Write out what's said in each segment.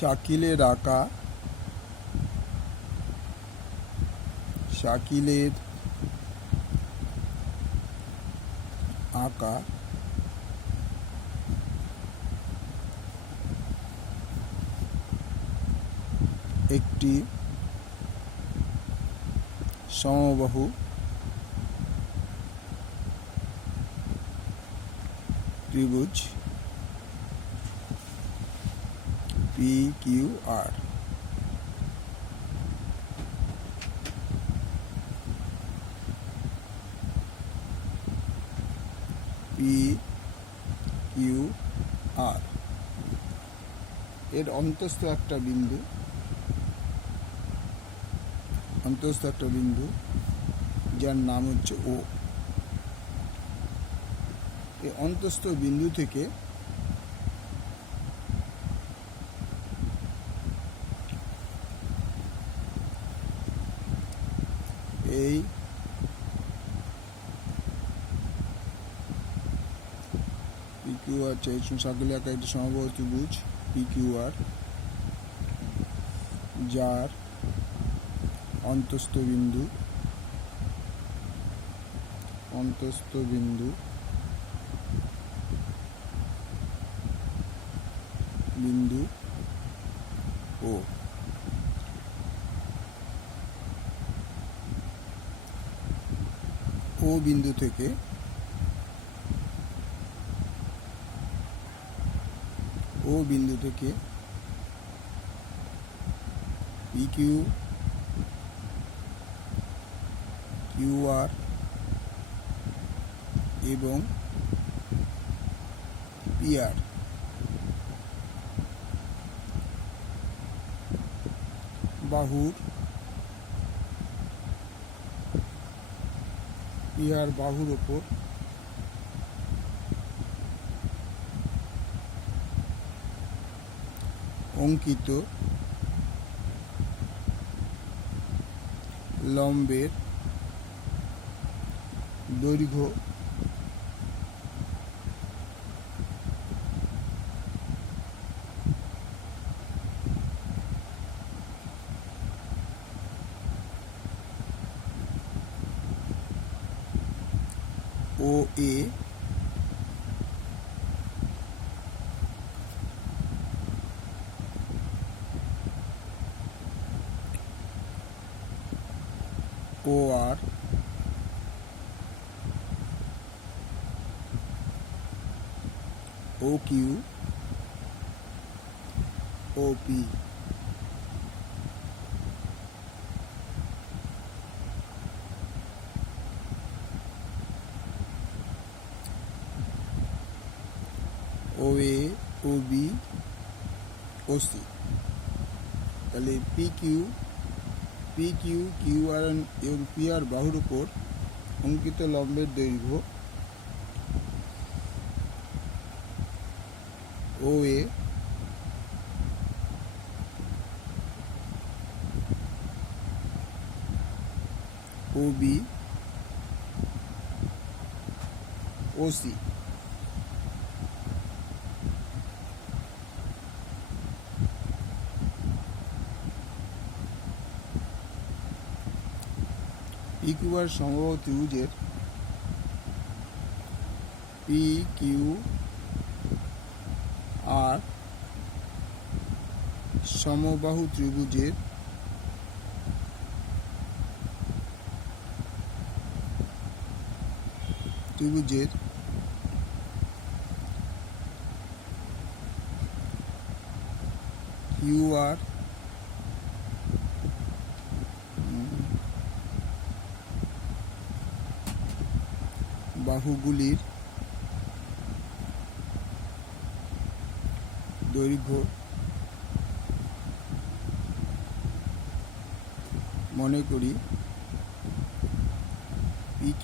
শাকিলের আঁকা একটি সমবাহু ত্রিভুজ PQR। এর অন্তস্থ একটা বিন্দু যার নাম হচ্ছে O। এই অন্তস্থ বিন্দু থেকে এই PQR শাকিলে আঁকা একটি সমবাহু ত্রিভুজ PQR, যার অন্তস্থ বিন্দু O। ও বিন্দু থেকে PQ, QR এবং PR বাহুর ওপর অঙ্কিত লম্বের দৈর্ঘ্য OA OR OQ OP। OA OB OC। তাহলে PQ QR এবং PR বাহুর উপর অঙ্কিত লম্বের দৈর্ঘ্য OA OB OC। PQR সমবাহু ত্রিভুজের PQR সমবাহু ত্রিভুজের QR বাহুগুলির দৈর্ঘ্য মনে করি PQ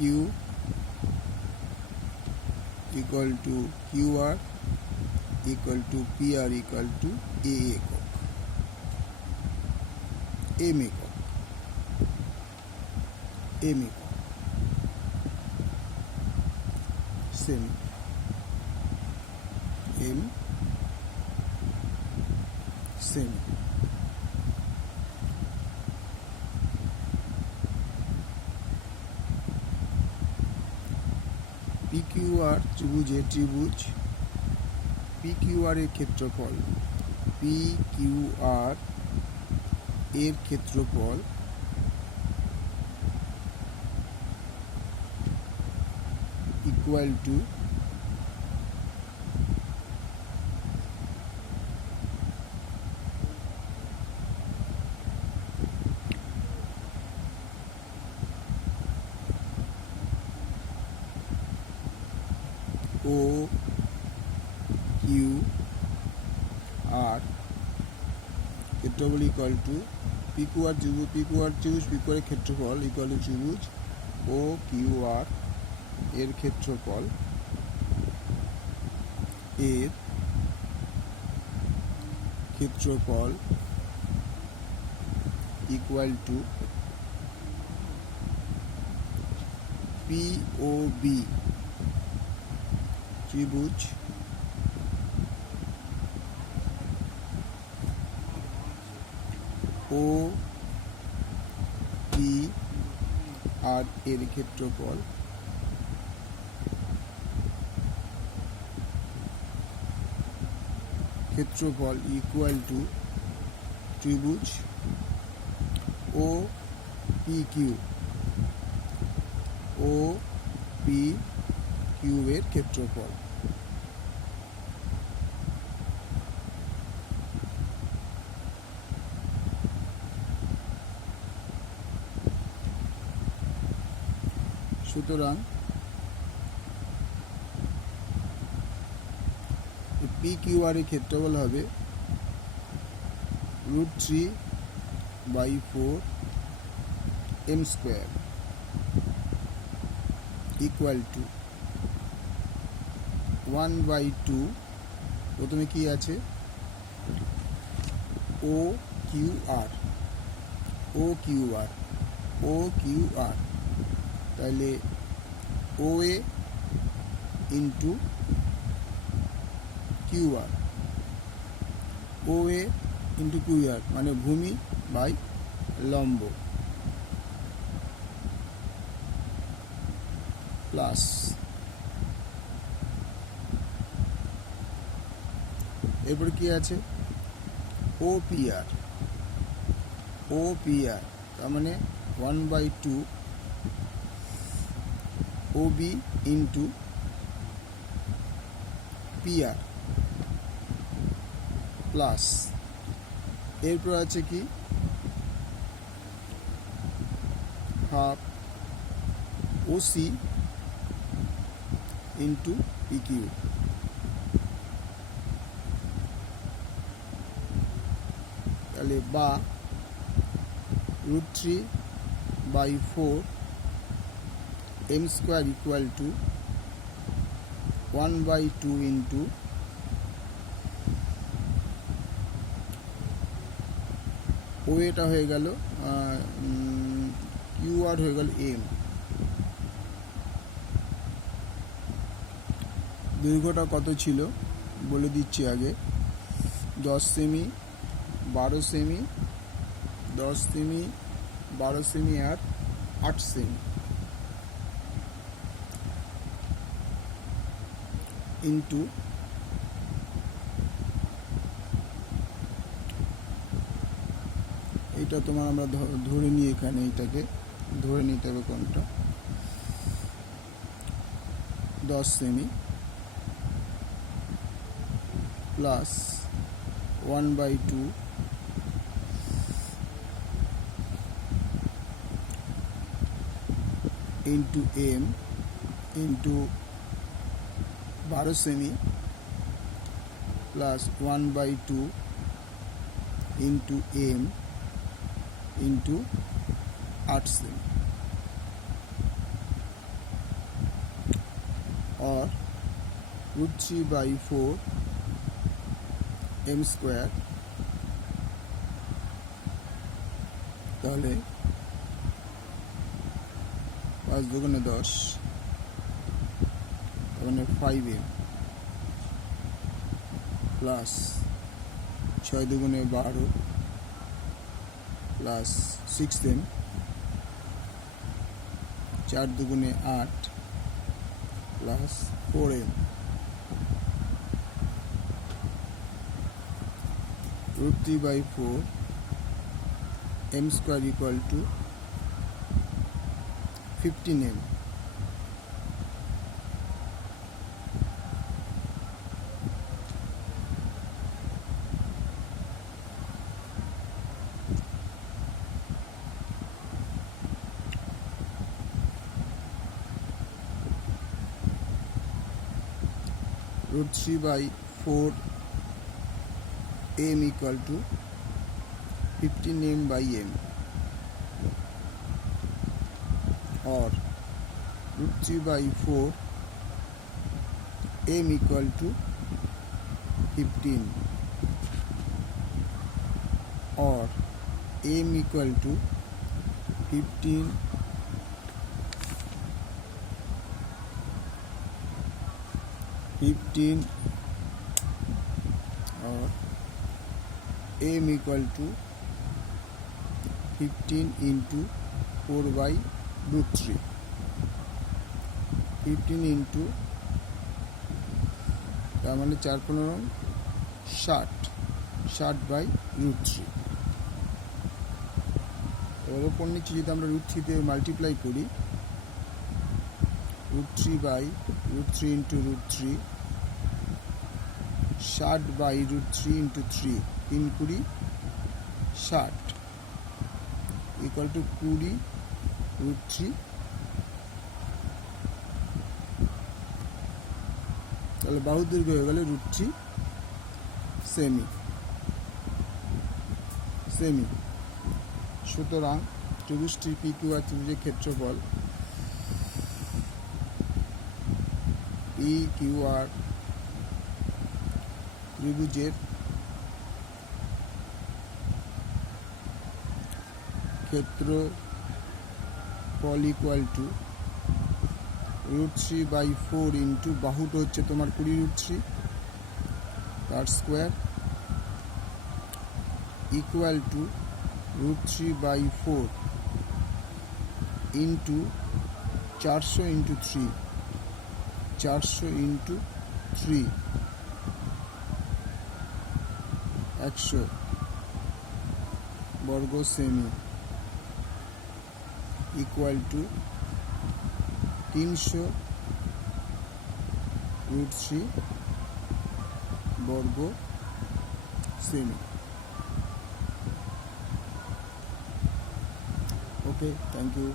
equal to QR equal to PR equal to A একক, M একক, সেম M সেমি। PQR ত্রিভুজের PQR এর ক্ষেত্রফল, PQR এর ক্ষেত্রফল ইকুয়াল টু OQR ক্ষেত্রফল ইকুয়াল টু PQR ত্রিভুজ PQR এর ক্ষেত্রফল ইকুয়াল টু ত্রিভুজ OQR এর ক্ষেত্রফল ইকুয়াল টু POB ত্রিভুজ OPR এর ক্ষেত্রফল ইকুয়াল টু ত্রিভুজ OPQ এর ক্ষেত্রফল। সুতরাং PQR এর ক্ষেত্রফল হবে √3/4 m² ইকুয়াল টু 1/2, প্রথমে কি আছে OQR, তাহলে OA into QR, OA into QR মানে ভূমি বাই লম্ব, প্লাস এরপর কি আছে OPR, তার মানে 1/2 OB ইন্টু PR প্লাস এরপর আছে কি হাফ OC ইন্টু PQ, তাহলে বা √3/4 m² ইকুয়াল টু 1/2 ইন্টু ওয়েটা হয়ে গেল QR হয়ে গেল m। দৈর্ঘ্যটা কত ছিল বলে দিচ্ছি আগে, 10 সেমি, 12 সেমি, 10 সেমি, 12 সেমি আর 8 সেমি ইন্টু এটা তোমার আমরা ধরে নিই, এখানে এটাকে ধরে নিতে হবে কোনটা, 10 semi plus 1/2 into m into 12 semi plus 1/2 into m into 8 semi, और √3/4 m², তাহলে 5 দুগুণে 10 মানে 5m প্লাস 6 দুগুণে 12 প্লাস 6m, 4 দুগুণে 8 plus 4m, √3/4 m square equal to 15m. √3/4 m equal to 15m/m, or √3/4 m equal to 15, or m equal to 15 or m equal to 15 into 4/√3, 15 into তার মানে 4×15 60/√3। এবার ওপর নিচে যদি আমরা √3 দিয়ে মাল্টিপ্লাই করি, √3/√3 into √3, 60/√3 into 3, 3×20 60 equal to 20√3। তাহলে বাহু দৈর্ঘ্য হয়ে গেল √3 সেমি। সুতরাং ত্রিভুজটির PQR ত্রিভুজের ক্ষেত্রফল PQR ত্রিভুজের ক্ষেত্রফল ইকুয়াল টু √3/4 ইন্টু বাহুটা হচ্ছে তোমার 20√3 তার square equal to √3/4 into 400 into 3, 400 into 3 100 বর্গ সেমি ইকুয়াল টু 300√3 বর্গ সেমি। Okay, thank you.